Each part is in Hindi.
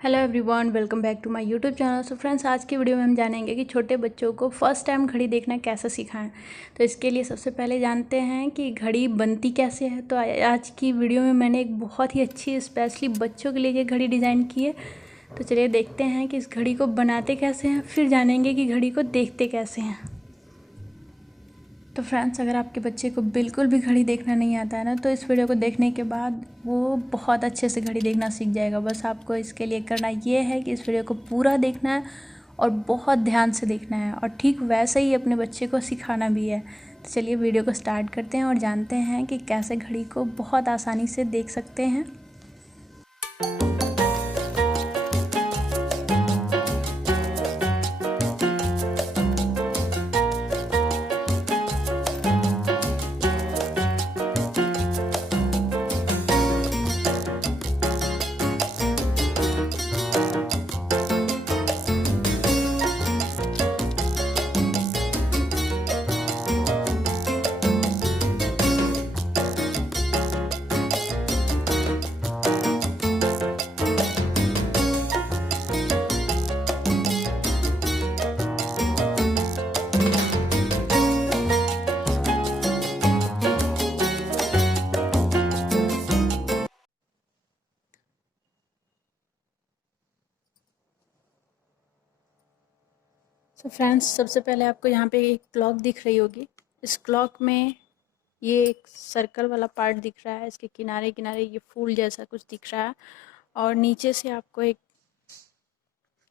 Hello everyone, welcome back to my YouTube channel. So friends, आज की वीडियो में हम जानेंगे कि छोटे बच्चों को फर्स्ट टाइम घड़ी देखना कैसे सिखाएं। तो इसके लिए सबसे पहले जानते हैं कि घड़ी बनती कैसे है। तो आज की वीडियो में मैंने एक बहुत ही अच्छी स्पेशली बच्चों के लिए ये घड़ी डिज़ाइन की है। तो चलिए देखते हैं कि इस घड़ी को बनाते कैसे हैं, फिर जानेंगे कि घड़ी को देखते कैसे हैं। तो फ्रेंड्स, अगर आपके बच्चे को बिल्कुल भी घड़ी देखना नहीं आता है ना, तो इस वीडियो को देखने के बाद वो बहुत अच्छे से घड़ी देखना सीख जाएगा। बस आपको इसके लिए करना ये है कि इस वीडियो को पूरा देखना है और बहुत ध्यान से देखना है, और ठीक वैसे ही अपने बच्चे को सिखाना भी है। तो चलिए वीडियो को स्टार्ट करते हैं और जानते हैं कि कैसे घड़ी को बहुत आसानी से देख सकते हैं। तो फ्रेंड्स, सबसे पहले आपको यहाँ पे एक क्लॉक दिख रही होगी। इस क्लॉक में ये एक सर्कल वाला पार्ट दिख रहा है, इसके किनारे किनारे ये फूल जैसा कुछ दिख रहा है, और नीचे से आपको एक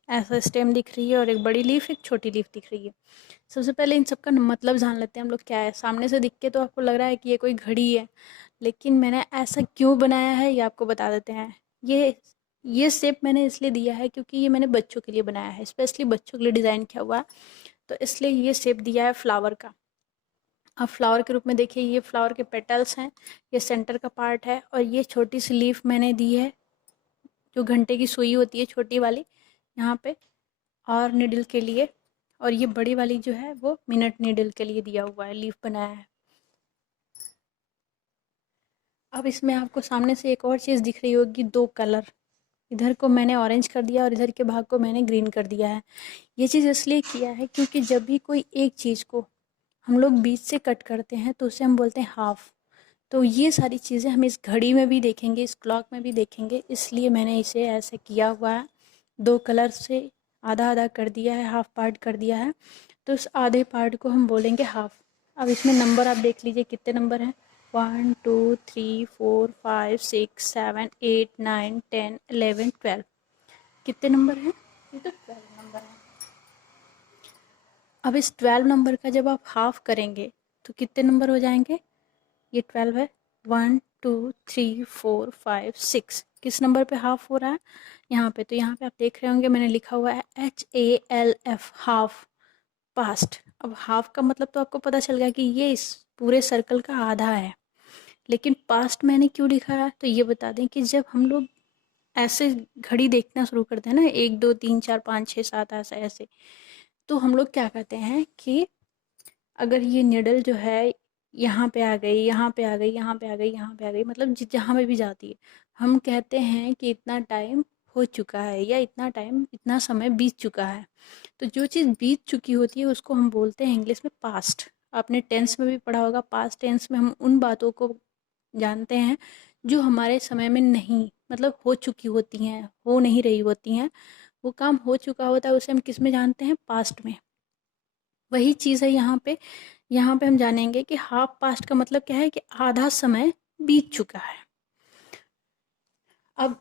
ऐसा स्टेम दिख रही है और एक बड़ी लीफ, एक छोटी लीफ दिख रही है। सबसे पहले इन सब का मतलब जान लेते हैं हम लोग क्या है। सामने से दिख के तो आपको लग रहा है कि ये कोई घड़ी है, लेकिन मैंने ऐसा क्यों बनाया है ये आपको बता देते हैं। ये शेप मैंने इसलिए दिया है क्योंकि ये मैंने बच्चों के लिए बनाया है, स्पेशली बच्चों के लिए डिज़ाइन किया हुआ है। तो इसलिए ये शेप दिया है फ्लावर का। आप फ्लावर के रूप में देखिए, ये फ्लावर के पेटल्स हैं, ये सेंटर का पार्ट है, और ये छोटी सी लीफ मैंने दी है जो घंटे की सुई होती है छोटी वाली यहाँ पे, और निडल के लिए। और ये बड़ी वाली जो है वो मिनट निडल के लिए दिया हुआ है, लीफ बनाया है। अब इसमें आपको सामने से एक और चीज़ दिख रही होगी, दो कलर। इधर को मैंने ऑरेंज कर दिया और इधर के भाग को मैंने ग्रीन कर दिया है। ये चीज़ इसलिए किया है क्योंकि जब भी कोई एक चीज़ को हम लोग बीच से कट करते हैं तो उसे हम बोलते हैं हाफ। तो ये सारी चीज़ें हम इस घड़ी में भी देखेंगे, इस क्लॉक में भी देखेंगे, इसलिए मैंने इसे ऐसे किया हुआ है। दो कलर से आधा आधा कर दिया है, हाफ पार्ट कर दिया है। तो इस आधे पार्ट को हम बोलेंगे हाफ। अब इसमें नंबर आप देख लीजिए कितने नंबर हैं। 1 2 3 4 5 6 7 8 9 10 11 12। कितने नंबर हैं? ये तो 12 नंबर हैं। अब इस 12 नंबर का जब आप हाफ करेंगे तो कितने नंबर हो जाएंगे? ये 12 है। 1 2 3 4 5 6। किस नंबर पे हाफ हो रहा है? यहाँ पे। तो यहाँ पे आप देख रहे होंगे मैंने लिखा हुआ है HALF, हाफ, पास्ट। अब हाफ का मतलब तो आपको पता चल गया कि ये इस पूरे सर्कल का आधा है। लेकिन पास्ट मैंने क्यों लिखा है, तो ये बता दें कि जब हम लोग ऐसे घड़ी देखना शुरू करते हैं ना, 1 2 3 4 5 6 7 ऐसे ऐसे, तो हम लोग क्या कहते हैं कि अगर ये निडल जो है यहाँ पे आ गई, यहाँ पे आ गई, यहाँ पे आ गई, यहाँ पे आ गई, मतलब जहाँ पे भी जाती है, हम कहते हैं कि इतना टाइम हो चुका है, या इतना टाइम, इतना समय बीत चुका है। तो जो चीज़ बीत चुकी होती है उसको हम बोलते हैं इंग्लिश में पास्ट। आपने टेंस में भी पढ़ा होगा, पास्ट टेंस में हम उन बातों को जानते हैं जो हमारे समय में नहीं, मतलब हो चुकी होती हैं, हो नहीं रही होती हैं। वो काम हो चुका होता है, उसे हम किस में जानते हैं? पास्ट में। वही चीज़ है यहाँ पे। यहाँ पे हम जानेंगे कि हाफ पास्ट का मतलब क्या है, कि आधा समय बीत चुका है। अब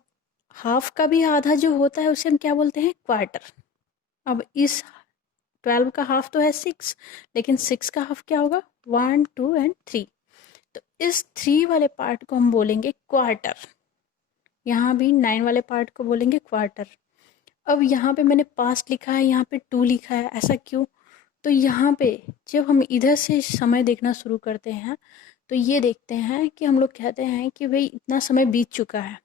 हाफ का भी आधा जो होता है उसे हम क्या बोलते हैं? क्वार्टर। अब इस 12 का हाफ तो है 6, लेकिन 6 का हाफ क्या होगा? 1 2 एंड 3। तो इस 3 वाले पार्ट को हम बोलेंगे क्वार्टर। यहाँ भी 9 वाले पार्ट को बोलेंगे क्वार्टर। अब यहाँ पे मैंने पास्ट लिखा है, यहाँ पे 2 लिखा है, ऐसा क्यों? तो यहाँ पे जब हम इधर से समय देखना शुरू करते हैं तो ये देखते हैं कि हम लोग कहते हैं कि भाई इतना समय बीत चुका है।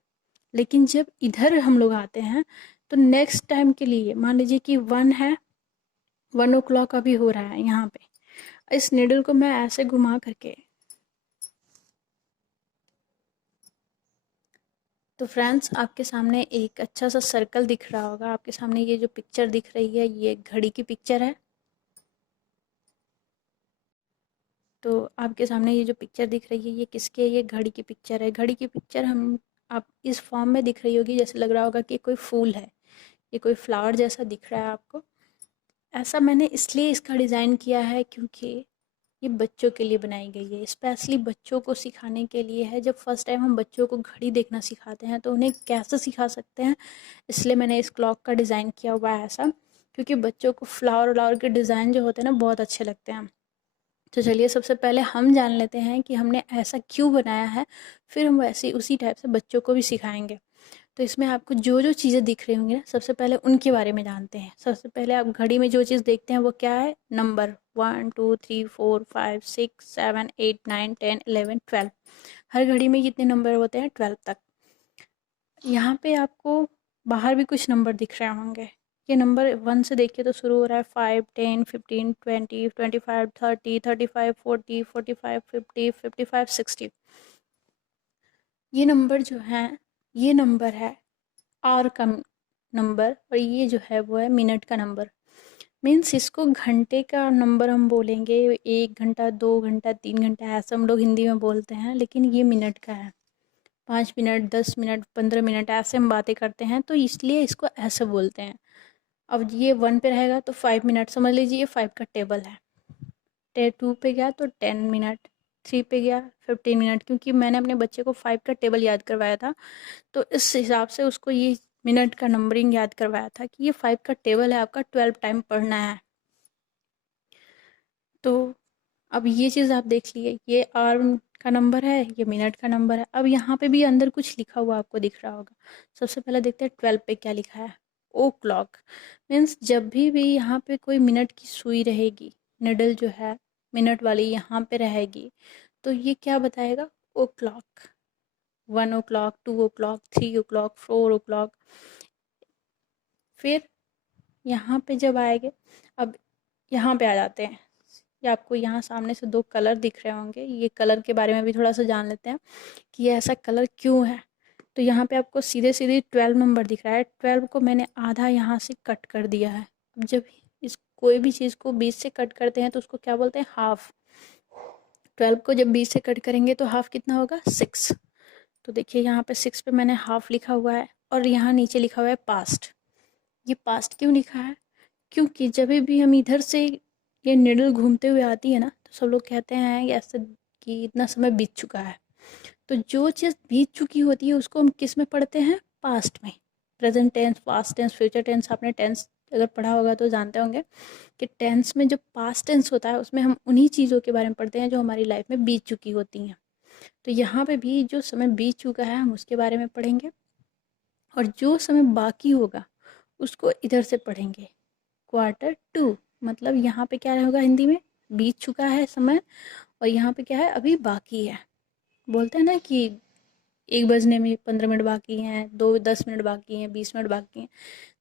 लेकिन जब इधर हम लोग आते हैं तो नेक्स्ट टाइम के लिए मान लीजिए कि 1 है, 1 o'clock अभी हो रहा है यहाँ पे। इस निडल को मैं ऐसे घुमा करके, तो फ्रेंड्स, आपके सामने एक अच्छा सा सर्कल दिख रहा होगा। आपके सामने ये जो पिक्चर दिख रही है, ये घड़ी की पिक्चर है। तो आपके सामने ये जो पिक्चर दिख रही है, ये किसकी है? ये घड़ी की पिक्चर है। घड़ी की पिक्चर हम आप इस फॉर्म में दिख रही होगी, जैसे लग रहा होगा कि कोई फूल है, ये कोई फ्लावर जैसा दिख रहा है आपको। ऐसा मैंने इसलिए इसका डिज़ाइन किया है क्योंकि ये बच्चों के लिए बनाई गई है, स्पेशली बच्चों को सिखाने के लिए है। जब फर्स्ट टाइम हम बच्चों को घड़ी देखना सिखाते हैं तो उन्हें कैसे सिखा सकते हैं, इसलिए मैंने इस क्लॉक का डिज़ाइन किया हुआ है ऐसा, क्योंकि बच्चों को फ्लावर व्लावर के डिज़ाइन जो होते हैं ना, बहुत अच्छे लगते हैं। तो चलिए सबसे पहले हम जान लेते हैं कि हमने ऐसा क्यों बनाया है, फिर हम वैसे उसी टाइप से बच्चों को भी सिखाएंगे। तो इसमें आपको जो जो चीज़ें दिख रही होंगी ना, सबसे पहले उनके बारे में जानते हैं। सबसे पहले आप घड़ी में जो चीज़ देखते हैं वो क्या है? नंबर 1 2 3 4 5 6 7 8 9 10 11 12। हर घड़ी में कितने नंबर होते हैं? 12 तक। यहाँ पे आपको बाहर भी कुछ नंबर दिख रहे होंगे। ये नंबर 1 से देखिए तो शुरू हो रहा है 5 10 15 20 25 30 35 40 45 50 55 60। ये नंबर जो हैं, ये नंबर है आवर का नंबर, और ये जो है वो है मिनट का नंबर। मीन्स इसको घंटे का नंबर हम बोलेंगे, 1 घंटा 2 घंटा 3 घंटा ऐसा हम लोग हिंदी में बोलते हैं, लेकिन ये मिनट का है। 5 मिनट 10 मिनट 15 मिनट ऐसे हम बातें करते हैं, तो इसलिए इसको ऐसे बोलते हैं। अब ये 1 पे रहेगा तो 5 मिनट समझ लीजिए, ये 5 का टेबल है। 2 पे गया तो 10 मिनट, 3 पे गया 15 मिनट, क्योंकि मैंने अपने बच्चे को 5 का टेबल याद करवाया था, तो इस हिसाब से उसको ये मिनट का नंबरिंग याद करवाया था कि ये 5 का टेबल है, आपका 12 टाइम पढ़ना है। तो अब ये चीज़ आप देख लिए, ये आवर का नंबर है, ये मिनट का नंबर है। अब यहाँ पे भी अंदर कुछ लिखा हुआ आपको दिख रहा होगा। सबसे पहले देखते हैं 12 पे क्या लिखा है। ओ क्लॉक। मीन्स जब भी यहाँ पे कोई मिनट की सुई रहेगी, निडल जो है मिनट वाली यहाँ पे रहेगी, तो ये क्या बताएगा? ओ clock. 1 o'clock 2 o'clock 3 o'clock 4 o'clock। फिर यहाँ पे जब आएंगे, अब यहाँ पे आ जाते हैं। ये आपको यहाँ सामने से 2 कलर दिख रहे होंगे, ये कलर के बारे में भी थोड़ा सा जान लेते हैं कि ये ऐसा कलर क्यों है। तो यहाँ पे आपको सीधे सीधे 12 नंबर दिख रहा है। 12 को मैंने आधा यहाँ से कट कर दिया है। अब जब इस कोई भी चीज़ को 20 से कट करते हैं तो उसको क्या बोलते हैं? हाफ। 12 को जब 20 से कट करेंगे तो हाफ कितना होगा? 6। तो देखिए यहाँ पे 6 पे मैंने हाफ लिखा हुआ है, और यहाँ नीचे लिखा हुआ है पास्ट। ये पास्ट क्यों लिखा है? क्योंकि जब भी हम इधर से ये निडल घूमते हुए आती है ना, तो सब लोग कहते हैं कि ऐसे कि इतना समय बीत चुका है। तो जो चीज़ बीत चुकी होती है उसको हम किस में पढ़ते हैं? पास्ट में। Present tense, past tense, future tense. आपने टेंस अगर पढ़ा होगा तो जानते होंगे कि टेंस में जो पास्ट टेंस होता है उसमें हम उन्हीं चीज़ों के बारे में पढ़ते हैं जो हमारी लाइफ में बीत चुकी होती हैं। तो यहाँ पे भी जो समय बीत चुका है हम उसके बारे में पढ़ेंगे, और जो समय बाकी होगा उसको इधर से पढ़ेंगे। Q2, मतलब यहाँ पे क्या होगा हिंदी में? बीत चुका है समय, और यहाँ पे क्या है? अभी बाकी है। बोलते हैं ना कि 1 बजने में 15 मिनट बाकी हैं, 2 10 मिनट बाकी हैं, 20 मिनट बाकी हैं।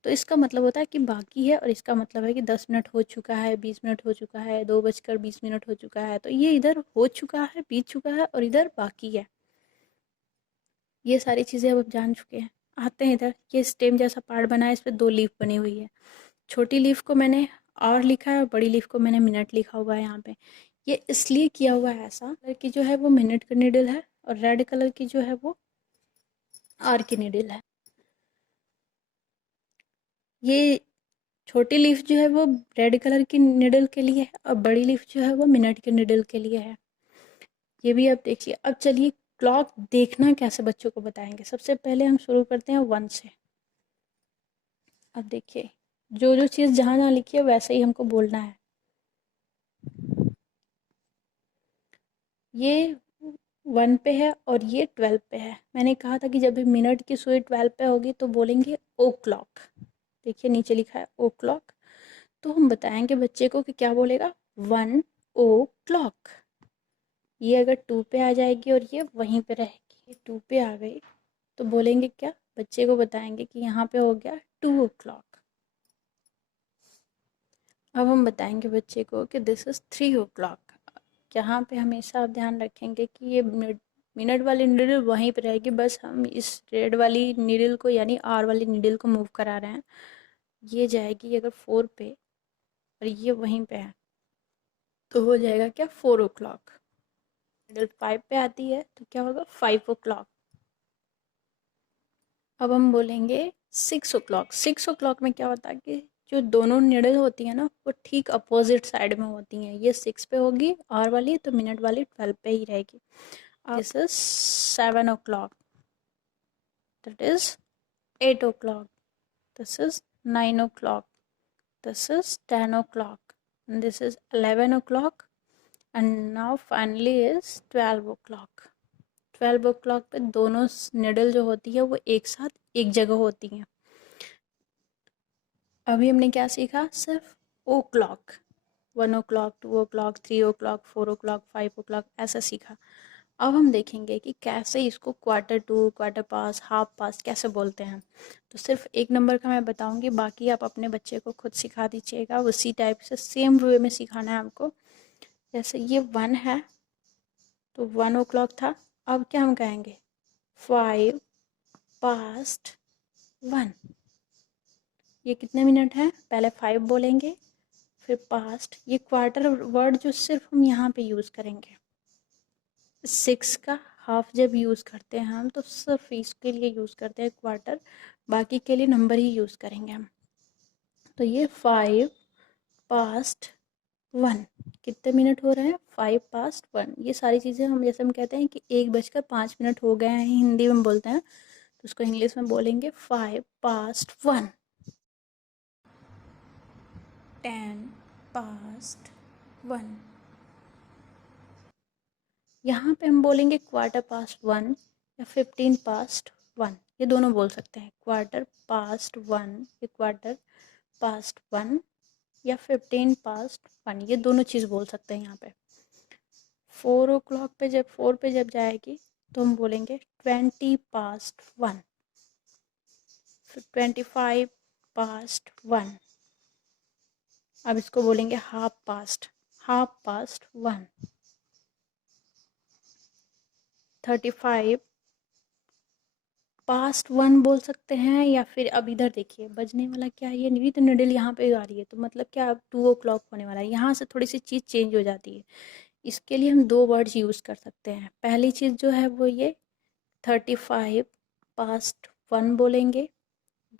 तो इसका मतलब होता है कि बाकी है, और इसका मतलब है कि 10 मिनट हो चुका है, 20 मिनट हो चुका है, 2 बजकर 20 मिनट हो चुका है। तो ये इधर हो चुका है, बीत चुका है, और इधर बाकी है। ये सारी चीज़ें अब आप जान चुके हैं। आते हैं इधर, ये स्टेम जैसा पार्ट बना है, इस पे 2 लीफ बनी हुई है। छोटी लीफ को मैंने आवर लिखा है, और बड़ी लीफ को मैंने मिनट लिखा हुआ है यहाँ पे। ये इसलिए किया हुआ है ऐसा, कलर की जो है वो मिनट का नीडल है, और रेड कलर की जो है वो आवर की नीडल है। ये छोटी लीफ जो है वो रेड कलर की निडल के लिए है, और बड़ी लीफ जो है वो मिनट के निडल के लिए है। ये भी आप देखिए। अब चलिए क्लॉक देखना कैसे बच्चों को बताएंगे। सबसे पहले हम शुरू करते हैं 1 से। अब देखिए, जो जो चीज़ जहाँ जहाँ लिखी है वैसे ही हमको बोलना है। ये 1 पे है और ये 12 पे है। मैंने कहा था कि जब भी मिनट की सुई 12 पे होगी तो बोलेंगे ओ क्लॉक। देखिए नीचे लिखा है ओ क्लॉक। तो हम बताएंगे बच्चे को कि क्या बोलेगा? 1 o'clock। ये अगर 2 पे आ जाएगी और ये वहीं पे रहेगी, ये 2 पे आ गई, तो बोलेंगे क्या? बच्चे को बताएंगे कि यहाँ पे हो गया 2 o'clock। अब हम बताएंगे बच्चे को कि दिस इज़ 3 o'clock। यहाँ पे हमेशा आप ध्यान रखेंगे कि ये मिनट वाली नीडल वहीं पे रहेगी, बस हम इस रेड वाली नीडल को यानी आर वाली नीडल को मूव करा रहे हैं। ये जाएगी अगर 4 पे और ये वहीं पे है तो हो जाएगा क्या 4 ओ क्लॉक। नीडल 5 पे आती है तो क्या होगा 5 ओ क्लॉक। अब हम बोलेंगे 6 ओ क्लॉक। 6 ओ क्लॉक में क्या होता है कि जो दोनों नीडल होती है ना वो ठीक अपोजिट साइड में होती हैं। ये 6 पे होगी आर वाली, तो मिनट वाली 12 पे ही रहेगी। This is 7 o'clock, that is 8 o'clock, this is 9 o'clock, this is 10 o'clock, and this is 11 o'clock, and now finally is 12 o'clock. 12 o'clock पे दोनों निडल जो होती है वो एक साथ एक जगह होती हैं। अभी हमने क्या सीखा, सिर्फ o'clock, 1 o'clock, 2 o'clock, 3 o'clock, 4 o'clock, 5 o'clock ऐसा सीखा। अब हम देखेंगे कि कैसे इसको quarter to, quarter past, half past कैसे बोलते हैं। तो सिर्फ एक नंबर का मैं बताऊंगी, बाकी आप अपने बच्चे को खुद सिखा दीजिएगा, उसी टाइप से सेम वे में सिखाना है हमको। जैसे ये 1 है तो 1 ओ क्लॉक था, अब क्या हम कहेंगे 5 पास्ट 1। ये कितने मिनट है, पहले 5 बोलेंगे फिर पास्ट। ये क्वार्टर वर्ड जो सिर्फ हम यहाँ पे यूज़ करेंगे। 6 का हाफ जब यूज़ करते हैं हम तो सिर्फ इसके लिए यूज़ करते हैं क्वार्टर, बाकी के लिए नंबर ही यूज़ करेंगे हम। तो ये 5 पास्ट 1 कितने मिनट हो रहे हैं, 5 पास्ट 1। ये सारी चीज़ें हम जैसे हम कहते हैं कि 1:05 हो गए हैं, हिंदी में बोलते हैं, तो उसको इंग्लिश में बोलेंगे 5 पास्ट 1। 10 पास्ट 1। यहाँ पे हम बोलेंगे क्वार्टर पास्ट 1 या 15 पास्ट 1, ये दोनों बोल सकते हैं। क्वार्टर पास्ट 1 या क्वार्टर पास्ट 1 या 15 पास्ट 1, ये दोनों चीज़ बोल सकते हैं यहाँ पे। 4 ओ क्लॉक पे जब 4 पे जब जाएगी तो हम बोलेंगे 20 पास्ट 1, फिर 25 पास्ट 1। अब इसको बोलेंगे हाफ पास्ट 1। 35 पास्ट 1 बोल सकते हैं, या फिर अब इधर देखिए बजने वाला क्या है, ये नहीं तो निडल यहाँ पे आ रही है तो मतलब क्या अब 2 ओ क्लॉक होने वाला है। यहाँ से थोड़ी सी चीज़ चेंज हो जाती है। इसके लिए हम दो वर्ड्स यूज़ कर सकते हैं। पहली चीज़ जो है वो ये 35 पास्ट 1 बोलेंगे।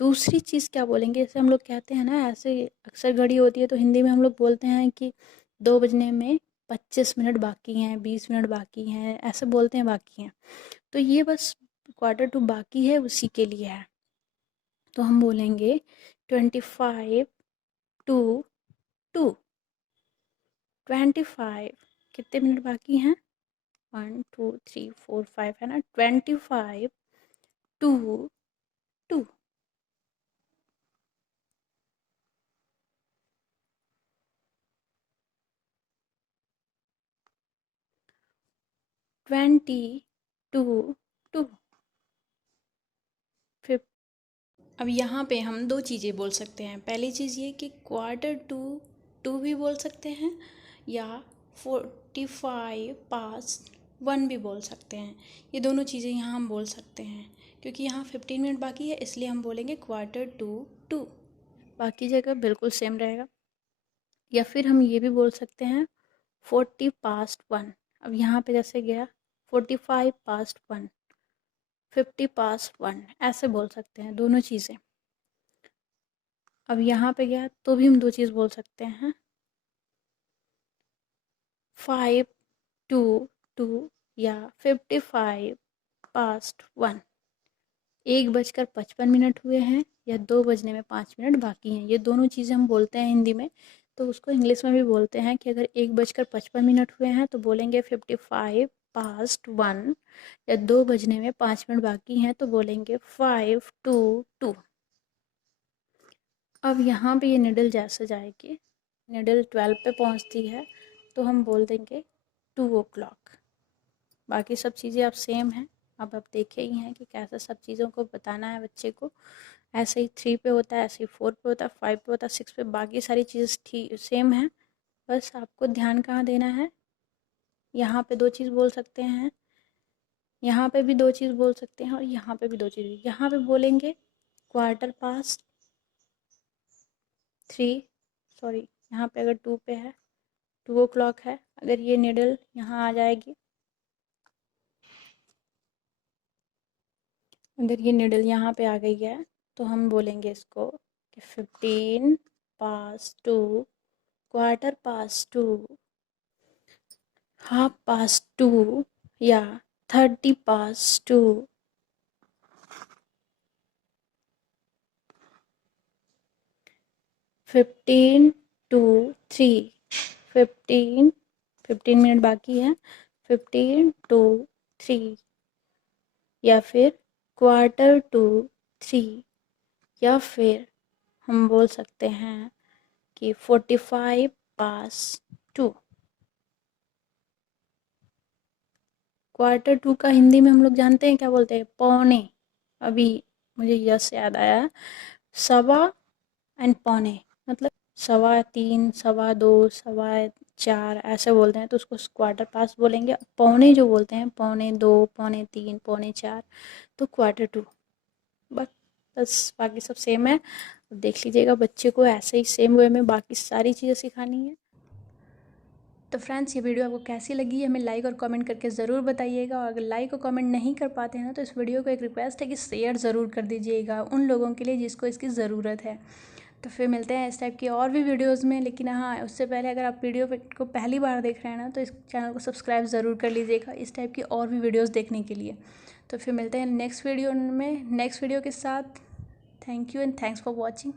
दूसरी चीज़ क्या बोलेंगे, जैसे हम लोग कहते हैं ना, ऐसे अक्सर घड़ी होती है तो हिंदी में हम लोग बोलते हैं कि 2 बजने में 25 मिनट बाकी हैं, 20 मिनट बाकी हैं, ऐसे बोलते हैं बाकी हैं। तो ये बस क्वार्टर टू बाकी है उसी के लिए है। तो हम बोलेंगे 25 टू 2। 25 कितने मिनट बाकी हैं, 1 2 3 4 5 है ना, 25 टू 2। 22 फिर अब यहाँ पे हम दो चीज़ें बोल सकते हैं। पहली चीज़ ये कि क्वार्टर टू 2 भी बोल सकते हैं, या 45 पास्ट 1 भी बोल सकते हैं। ये दोनों चीज़ें यहाँ हम बोल सकते हैं, क्योंकि यहाँ 15 मिनट बाकी है इसलिए हम बोलेंगे क्वार्टर टू 2। बाकी जगह बिल्कुल सेम रहेगा। या फिर हम ये भी बोल सकते हैं 40 पास्ट 1। अब यहाँ पे जैसे गया 45 पास्ट 1, 50 पास्ट 1, ऐसे बोल सकते हैं दोनों चीज़ें। अब यहाँ पे गया तो भी हम दो चीज़ बोल सकते हैं, 5 टू 2 या 55 पास्ट 1। 1:55 हुए हैं या 2 बजने में 5 मिनट बाकी हैं, ये दोनों चीज़ें हम बोलते हैं हिंदी में। तो उसको इंग्लिश में भी बोलते हैं कि अगर 1:55 हुए हैं तो बोलेंगे 55 पास्ट 1, या 2 बजने में 5 मिनट बाकी हैं तो बोलेंगे 5 टू 2। अब यहाँ पे ये निडल जैसे जाएगी, निडल 12 पे पहुँचती है तो हम बोल देंगे 2 ओ क्लॉक। बाकी सब चीज़ें अब सेम हैं। अब आप देखे ही हैं कि कैसे सब चीज़ों को बताना है बच्चे को। ऐसे ही 3 पे होता है, ऐसे ही 4 पे होता है, 5 पे होता है, 6 पे, बाकी सारी चीज़ ठीक सेम है। बस आपको ध्यान कहाँ देना है, यहाँ पे दो चीज़ बोल सकते हैं यहाँ पे भी 2 चीज़ बोल सकते हैं और यहाँ पे भी 2 चीज़। यहाँ पे बोलेंगे 3:15, सॉरी यहाँ पे अगर 2 पे है 2 o'clock है, अगर ये निडल यहाँ आ जाएगी, अगर ये निडल यहाँ पे आ गई है तो हम बोलेंगे इसको कि 15:02, 2:15, 2:30 या 2:30, 15 to 3, 15 मिनट बाकी है, 15 to 3 या फिर 2:45 या फिर हम बोल सकते हैं कि 2:45. 2:45 का हिंदी में हम लोग जानते हैं क्या बोलते हैं? पौने। अभी मुझे यस याद आया, सवा एंड पौने, मतलब 3:15, 2:15, 4:15 ऐसे बोलते हैं तो उसको 2:15 बोलेंगे। पौने जो बोलते हैं 2:15, 2:15, 3:15, तो 2:45। बस बस बाकी सब सेम है। देख लीजिएगा, बच्चे को ऐसे ही सेम वे में बाकी सारी चीज़ें सिखानी है। तो फ्रेंड्स, ये वीडियो आपको कैसी लगी हमें लाइक और कमेंट करके ज़रूर बताइएगा। और अगर लाइक और कमेंट नहीं कर पाते हैं ना तो इस वीडियो को एक रिक्वेस्ट है कि शेयर ज़रूर कर दीजिएगा उन लोगों के लिए जिसको इसकी ज़रूरत है। तो फिर मिलते हैं इस टाइप की और भी वीडियोज़ में। लेकिन हाँ, उससे पहले अगर आप वीडियो को पहली बार देख रहे हैं ना तो इस चैनल को सब्सक्राइब ज़रूर कर लीजिएगा इस टाइप की और भी वीडियोज़ देखने के लिए। तो फिर मिलते हैं नेक्स्ट वीडियो के साथ। Thank you and thanks for watching.